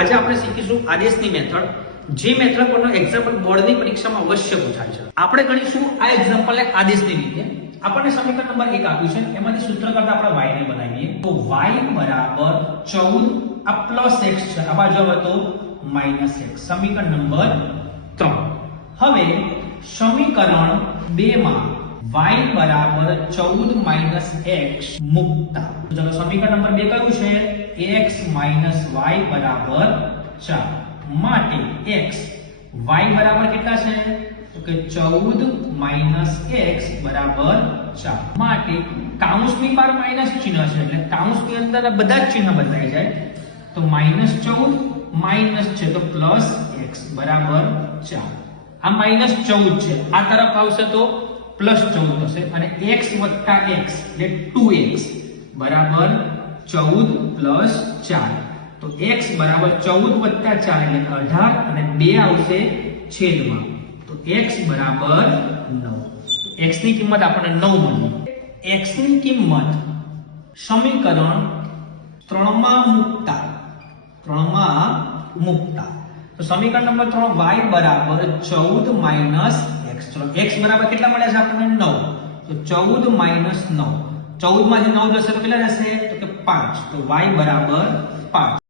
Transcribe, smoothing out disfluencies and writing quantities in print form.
આજે આપણે શીખીશું આદેશની મેથડ, જે મેથડ પરનો એક્ઝામ્પલ બોર્ડની પરીક્ષામાં અવશ્ય પૂછાય છે. આપણે ગણીશું આ એક્ઝામ્પલને આદેશની રીતે. આપણને સમીકરણ નંબર 1 આપ્યું છે, એમાંથી સૂત્ર કરતા આપણે y ને બનાવીએ. તો y બરાબર 14 આ પ્લસ x છે, આ બાજુ આવે તો માઈનસ x. સમીકરણ નંબર 3. હવે સમીકરણ 2 માં y બરાબર 14 માઈનસ x મૂકતા, ચલો સમીકરણ નંબર 2 કયું છે? x માઈનસ y બરાબર 4. માટે x y બરાબર કેટલા છે? તો કે 14 માઈનસ x બરાબર 4. માટે કાઉંસની બહાર માઈનસ ચિહ્ન છે, એટલે કાઉંસની અંદર બધા જ ચિહ્ન બદલાઈ જાય. તો -14 માઈનસ છે તો પ્લસ x બરાબર 4. આ -14 છે, આ તરફ આવશે તો +14 થશે, અને x વત્તા x એટલે 2x બરાબર 14 પ્લસ 4. તો x બરાબર 14 વત્તા 4 એટલે 18, અને 2 આવશે છેદમાં, તો x બરાબર 9. તો x ની કિંમત આપણને 9 મળી. x ની કિંમત સમીકરણ 3 માં મૂકતા, તો સમીકરણ નંબર 3 y બરાબર 14 માઈનસ x. ચલો x બરાબર કેટલા મળ્યા છે આપણને? 9. તો 14 માઈનસ 9, 14 માંથી 9 જશે તો કેટલા રહેશે? તો કે 5. તો y બરાબર 5.